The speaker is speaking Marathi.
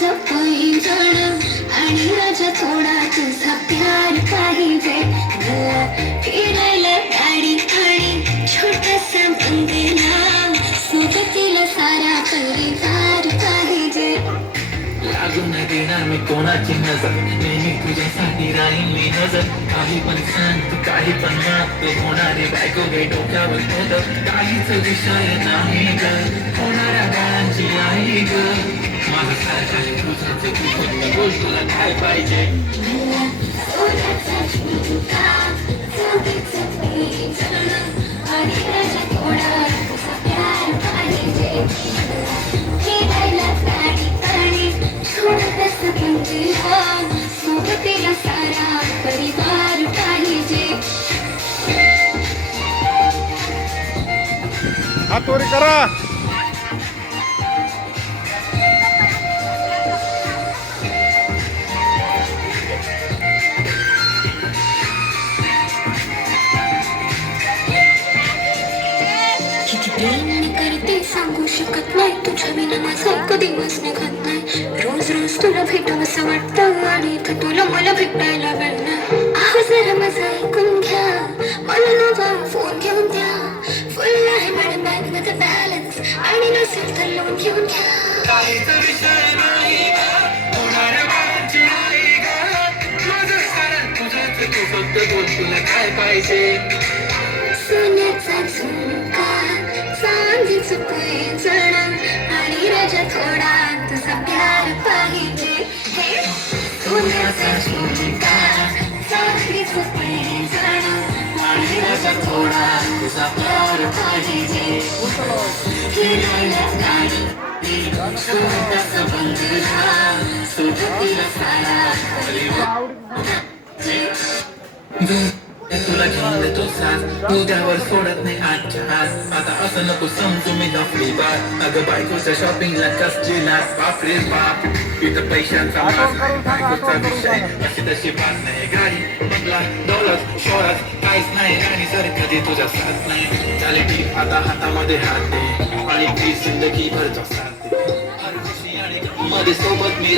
सोन्याचं पैंजण आणि राजा थोडा तुझा प्यार पाहिजे. मला फिरायला गाडी आणि छोटासा बंगला, सोबतीला सारा परिवार पाहिजे. लागू न देणार मी कोणाची नजर, नेहमी तुझ्यासाठी राहील मी नजर. काही पण सांग तू काही पण माग, तू होणारे बायको गे डोक्यावर होतं. काहीच विषय नाही ग, होणाऱ्या बाळांची आई ग. माझं सारखं आहे तुझं ते तू फक्त बोल तुला काय पाहिजे. मला सोन्याचा झुमका, चांदीचं पैंजण आणि राजा थोडा तुझा प्यार पाहिजे. फिरायला गाडी आणि छोटासा बंगला, सोबतीला सारा परिवार पाहिजे. हात वर करा. किती प्रेम मी करते सांगू शकत नाही, तुझ्या विना माझा एक दिवस निघत नाही. रोज रोज तुला भेटावंसं वाटतं आणि इथं तुला मला भेटायला वेळ नाही. आवाज जरा माझा ऐकून घ्या, मला नवा फोन घेऊन द्या. फुल आहे मॅडम बॅग मध्ये बॅलन्स, आणि नसेल तर लोन घेऊन घ्या. काहीच विषय नाही ग, होणाऱ्या बाळांची आई ग. माझं सारं तुझंच तू फक्त बोल तुला काय पाहिजे. सोन्याचा झुमका, चांदीचं पैंजण आणि राजा थोडा तुझा प्यार पाहिजे. हे सोन्याचा झुमका, चांदीचं पैंजण आणि राजा थोडा तुझा प्यार पाहिजे. फिरायला गाडी, छोटासा बंगला, सोबतीला सारा परिवार. तुला घेऊन देतो साथ, उद्यावर सोडत नाही आजच्या आज. आता असं नको समजू मी नफली बात. अगं बायकोच्या शॉपिंगला कसली लाच, बापरे बाप. इथं पैशांचा मास आहे, बायकोचा विषय अशी तशी बात नाही. गाडी बंगला दौलत शोहरत काहीच नाही, आणि जर कधी तुझा साथ नाही झाले ठीक. आता हातामध्ये हात दे आणि प्लीज जिंदगी भरचा साथ दे. हर खुशी आणि मध्ये सोबत मी